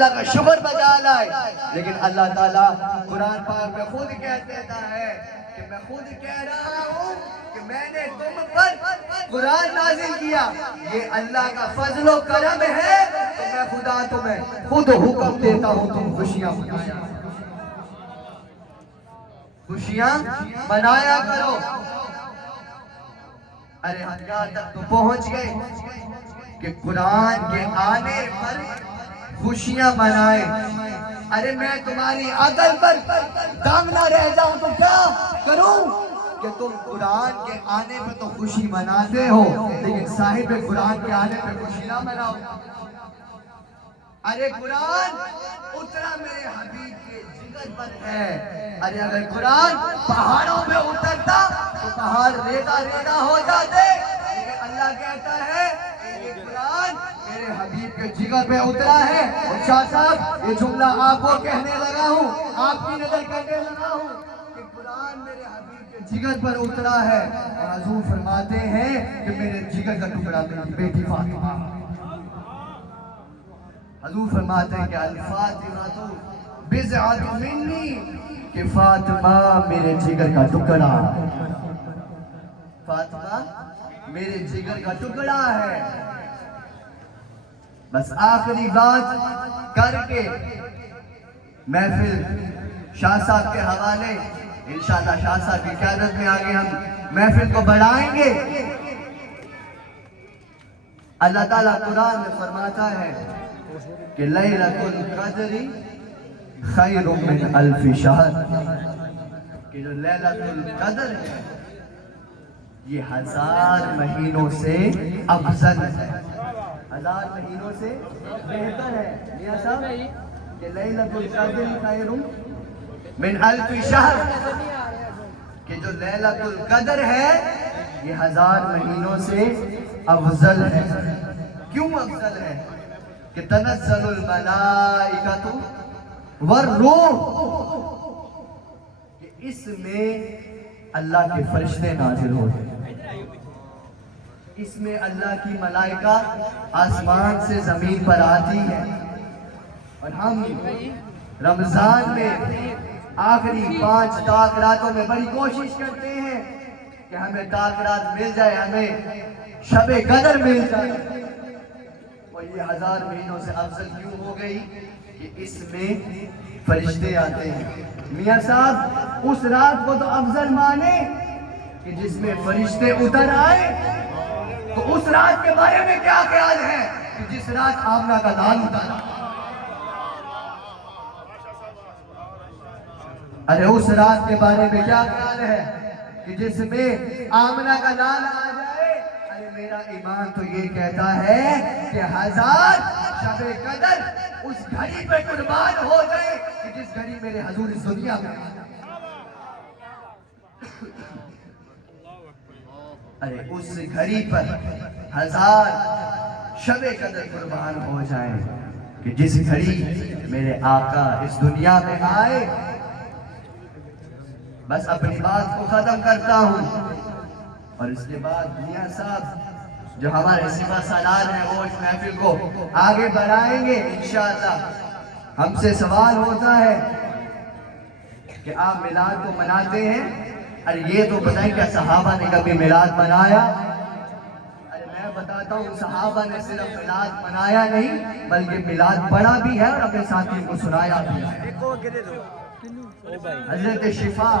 اللہ کا شکر بجا لائے. لیکن اللہ تعالیٰ قرآن پاک میں خود کہہ دیتا ہے کہ میں خود کہہ رہا ہوں کہ میں نے تم پر قرآن نازل کیا. یہ اللہ کا فضل و کرم ہے. تو میں خدا تمہیں خود حکم دیتا ہوں تم خوشیاں منایا منایا کرو. ارے ہم یہاں تک تو پہنچ گئے کہ قرآن کے آنے پر خوشیاں منائیں. ارے میں تمہاری عقل پر دم نہ رہ جاؤں تو کیا کروں کہ تم قرآن کے آنے پر تو خوشی مناتے ہو لیکن صاحب قرآن کے آنے پر خوشی نہ مناؤ. ارے قرآن اترا میرے حبیب کے جگر پر ہے. ارے اگر قرآن پہاڑوں میں اترتا تو پہاڑ ریتا ریتا ہو جاتے. لیکن اللہ کہتا ہے یہ قرآن میرے حبیب کے جگر پہ اترا ہے. اور شاہ صاحب یہ جملہ آپ کو کہنے لگا ہوں, آپ کی نظر کرنے لگا ہوں کہ قرآن میرے حبیب کے جگر پر اترا ہے. اور حضور فرماتے ہیں کہ میرے جگر کا ٹکڑا میری بیٹی فاطمہ. حضور فرماتے ہیں کہ الفاطمہ بضعۃ منی, کہ فاطمہ میرے جگر کا ٹکڑا, فاطمہ میرے جگر کا ٹکڑا ہے. بس آخری بات کر کے محفل شاہ صاحب کے حوالے انشاءاللہ شاہ صاحب کی قیادت میں آگے ہم محفل کو بڑھائیں گے. اللہ تعالیٰ قرآن میں فرماتا ہے کہ لیلۃ القدر خیر من الف شہر, کہ جو لیلۃ القدر ہے یہ 1000 مہینوں سے افضل ہے, 1000 مہینوں سے بہتر ہے. میاں صاحب کہ لیلۃ القدر خیر من الف شہر, کہ جو لیلۃ القدر ہے یہ 1000 مہینوں سے افضل ہے. کیوں افضل ہے؟ کہ تنزل الملائکۃ والروح, کہ اس میں اللہ کے فرشتے نازل ہوتے ہیں. اس میں اللہ کی ملائکہ آسمان سے زمین پر آتی ہے. اور ہم رمضان میں آخری 5 تاک راتوں میں بڑی کوشش کرتے ہیں کہ ہمیں تاک رات مل جائے, ہمیں شب قدر مل جائے. اور یہ 1000 مہینوں سے افضل کیوں ہو گئی کہ اس میں فرشتے آتے ہیں. میاں صاحب اس رات کو تو افضل مانے کہ جس میں فرشتے اتر آئے, تو اس رات کے بارے میں کیا خیال ہے کہ جس رات آمنہ کا لال اترا. ارے اس رات کے بارے میں کیا خیال ہے کہ جس میں آمنہ کا لال آ جائے. ارے میرا ایمان تو یہ کہتا ہے کہ 1000 شب قدر اس گھڑی پہ قربان ہو جائے کہ جس گھڑی میرے حضور اس دنیا میں. ارے اس گھڑی پر 1000 شب قدر قربان ہو جائیں کہ جس گھڑی میرے آقا اس دنیا میں آئے. بس اپنی بات کو ختم کرتا ہوں اور اس کے بعد میاں صاحب جو ہمارے سپہ سالار ہیں وہ اس محفل کو آگے بڑھائیں گے انشاءاللہ. ہم سے سوال ہوتا ہے کہ آپ میلاد کو مناتے ہیں, ارے یہ تو بتائیں کہ صحابہ نے کبھی میلاد منایا؟ ارے میں بتاتا ہوں صحابہ نے صرف میلاد منایا نہیں بلکہ میلاد پڑھا بھی ہے اور اپنے ساتھیوں کو سنایا بھی ہے. حضرت شفا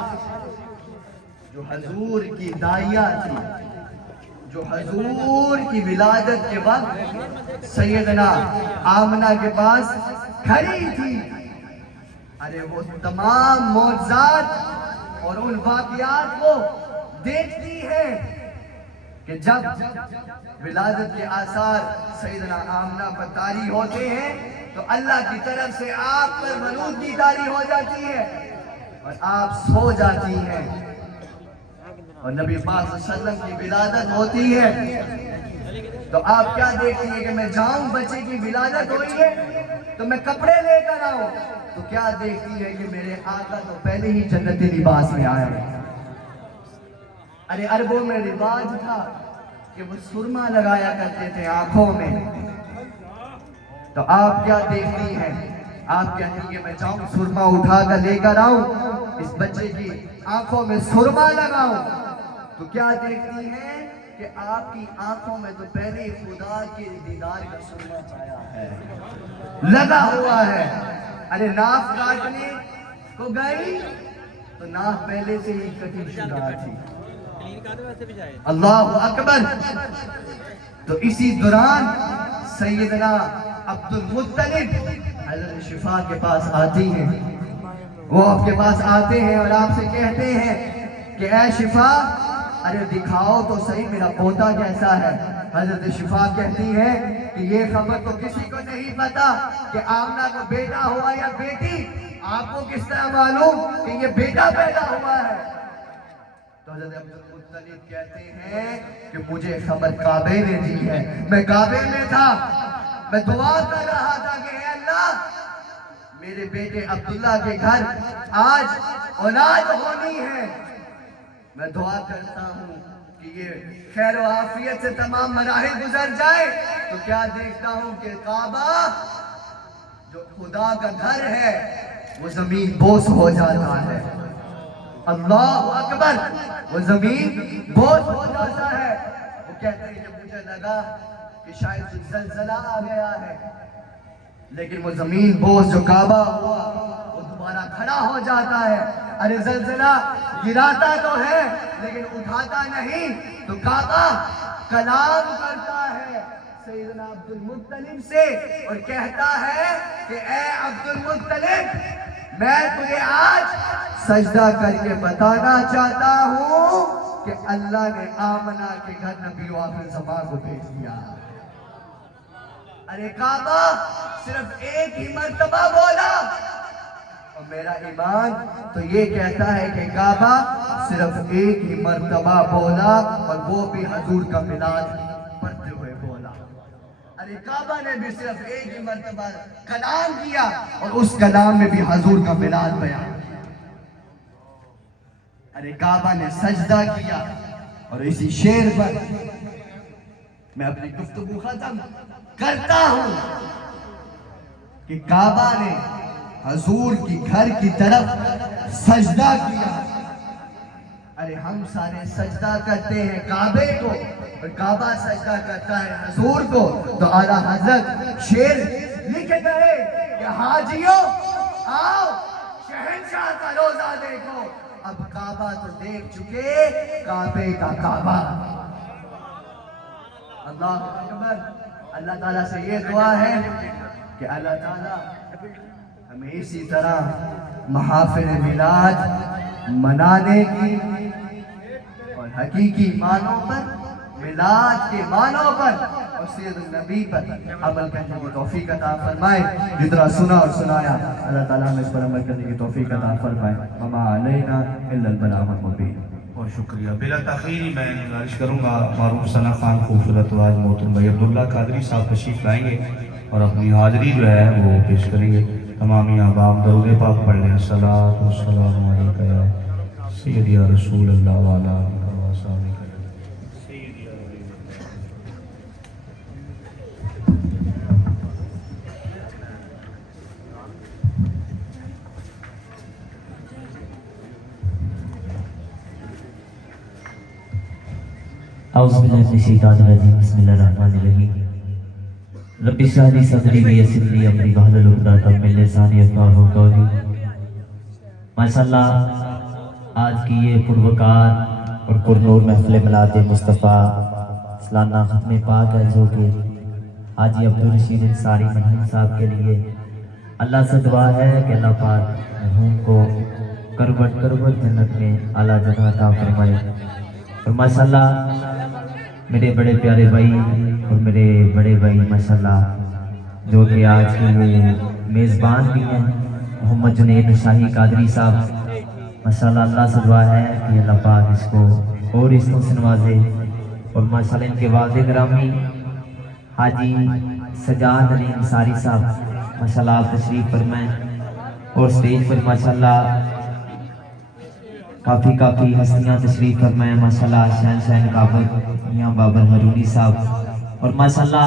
جو حضور کی داعیہ تھی, جو حضور کی ولادت کے وقت سیدنا آمنہ کے پاس کھڑی تھی, ارے وہ تمام معجزات اور ان واقعات کو دیکھتی ہے کہ جب ولادت کے آثار سیدنا آمنہ پر طاری ہوتے ہیں تو اللہ کی طرف سے آپ پر ملود کی طاری ہو جاتی ہے اور آپ سو جاتی ہیں اور نبی پاک صلی اللہ علیہ وسلم کی ولادت ہوتی ہے. تو آپ کیا دیکھتی ہیں کہ میں جاؤں بچے کی ولادت ہوئی ہے تو میں کپڑے لے کر آؤں, تو کیا دیکھتی ہے کہ میرے آقا تو پہلے ہی جنتی لباس میں آئے ہیں. ارے عربوں میں رواج تھا کہ وہ سرما لگایا کرتے تھے آنکھوں میں, تو آپ کیا دیکھتی ہیں؟ آپ کہتی ہیں کہ میں چاہوں سرما اٹھا کر لے کر آؤں، اس بچے کی آنکھوں میں سرما لگاؤں، تو کیا دیکھتی ہیں کہ آپ کی آنکھوں میں تو پہلے خدا کے دیدار کا سرما چھایا ہے، لگا ہوا ہے۔ ارے ناف کاٹنے کو گئی تو ناف پہلے سے ہی کٹی شدہ تھی۔ اللہ اکبر۔ تو اسی دوران سیدنا عبد المطلب حضرت شفا کے پاس آتی ہیں، وہ آپ کے پاس آتے ہیں اور آپ سے کہتے ہیں کہ اے شفا، ارے دکھاؤ تو صحیح میرا پوتا کیسا ہے۔ حضرت شفا کہتی ہے کہ یہ خبر تو کسی کو نہیں پتا کہ آمنہ کو بیٹا ہوا یا بیٹی، آپ کو کس طرح معلوم کہ یہ بیٹا پیدا ہوا ہے؟ تو حضرت عبد المطلب کہتے ہیں کہ مجھے خبر کعبے نے دی ہے، میں کعبے میں تھا، میں دعا کر رہا تھا کہ اے اللہ میرے بیٹے عبداللہ کے گھر آج اولاد ہونی ہے، میں دعا کرتا ہوں کہ یہ خیر و عافیت سے تمام مراحل گزر جائے، تو کیا دیکھتا ہوں کہ کعبہ جو خدا کا گھر ہے وہ زمین بوس ہو جاتا ہے۔ اللہ اکبر۔ وہ زمین بوس ہو جاتا ہے۔ وہ کہتے ہیں کہ مجھے لگا کہ شاید زلزلہ آ گیا ہے، لیکن وہ زمین بوس جو کعبہ ہوا وہ دوبارہ کھڑا ہو جاتا ہے۔ ارے زلزلہ گراتا تو ہے لیکن اٹھاتا نہیں، تو کعبہ کلام کرتا ہے سیدنا عبد المطلب سے اور کہتا ہے کہ اے عبد المطلب، میں تجھے آج سجدہ کر کے بتانا چاہتا ہوں کہ اللہ نے آمنہ کے گھر نبی و آخر زمان کو بھیج دیا۔ ارے کعبہ صرف ایک ہی مرتبہ بولا، اور میرا ایمان تو یہ کہتا ہے کہ کعبہ صرف ایک ہی مرتبہ بولا، اور وہ بھی حضور کا میلاد پڑھتے ہوئے بولا۔ ارے کعبہ نے بھی صرف ایک ہی مرتبہ کلام کیا، اور اس کلام میں بھی حضور کا میلاد بیان کیا۔ ارے کعبہ نے سجدہ کیا، اور اسی شعر پر میں اپنی گفتگو ختم کرتا ہوں کہ کعبہ نے حضور کی گھر کی طرف سجدہ کیا۔ ارے ہم سارے سجدہ کرتے ہیں کعبے کو، اور کعبہ سجدہ کرتا ہے حضور کو، تو اعلیٰ حضرت شعر لکھ گئے کہ حاجیوں آؤ شہنشاہ کا روزہ دیکھو، اب کعبہ تو دیکھ چکے کعبے کا کعبہ۔ اللہ اکبر۔ اللہ تعالیٰ سے یہ دعا ہے کہ اللہ تعالیٰ ہمیں اسی طرح محافل میلاد منانے کی اور حقیقی معنوں پر، میلاد کے معنوں پر اور سید النبی پر عمل کرنے کی توفیق عطا فرمائے۔ جتنا سنا اور سنایا اللہ تعالیٰ ہمیں اس پر عمل کرنے کی توفیق عطا فرمائے۔ وما علینا الا البلاغ المبین۔ بہت شکریہ۔ بلا تاخیر میں گزارش کروں گا معروف ثنا خان خوبصورت آواز محترم بھائی عبداللہ قادری صاحب تشریف لائیں گے اور اپنی حاضری جو ہے وہ پیش کریں گے۔ تمامی احباب درود پاک پڑھ لیں۔ الصلاۃ والسلام علیکہ یا سیدی یا رسول اللہ وعلی آلہ وصحبہ۔ اعوذ باللہ من الشیطان الرجیم، بسم اللہ الرحمن الرحیم۔ رب اشرح لی صدری ویسر لی امری واحلل عقدۃ من لسانی یفقہوا قولی۔ ماشاءاللہ آج کی یہ پروکار اور پرنور محفل میلاد مصطفیٰ سالانہ ختم پاک ہے، جو کہ حاجی عبدالرشید انصاری مرحوم صاحب کے لیے اللہ سے دعا ہے کہ اللہ پاک مرحوم کو کروٹ کروٹ جنت میں اعلیٰ جگہ عطا فرمائے۔ اور ماشاءاللہ میرے بڑے پیارے بھائی اور میرے بڑے بھائی ماشاءاللہ جو کہ آج کے وہ میزبان بھی ہیں، محمد جنید شاہی قادری صاحب، ماشاءاللہ اللہ سے دعا ہے کہ اللہ پاک اس کو اور اس کو نوازے۔ اور ماشاءاللہ ان کے والد گرامی حاجی سجاد علی انصاری صاحب ماشاءاللہ آپ تشریف فرمائیں، اور سٹیج پر ماشاءاللہ کافی ہستیاں تشریف فرمائیں، ماشاءاللہ شہنشاہ کابل میاں بابر ہرونی صاحب، اور ماشاءاللہ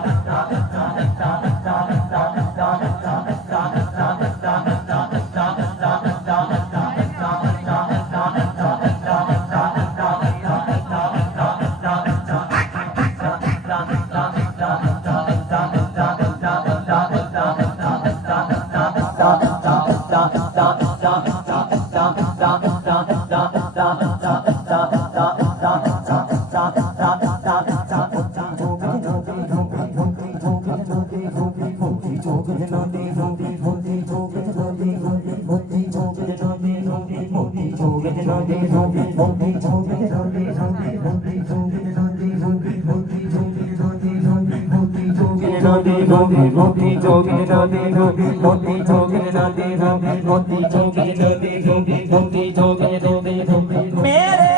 میرے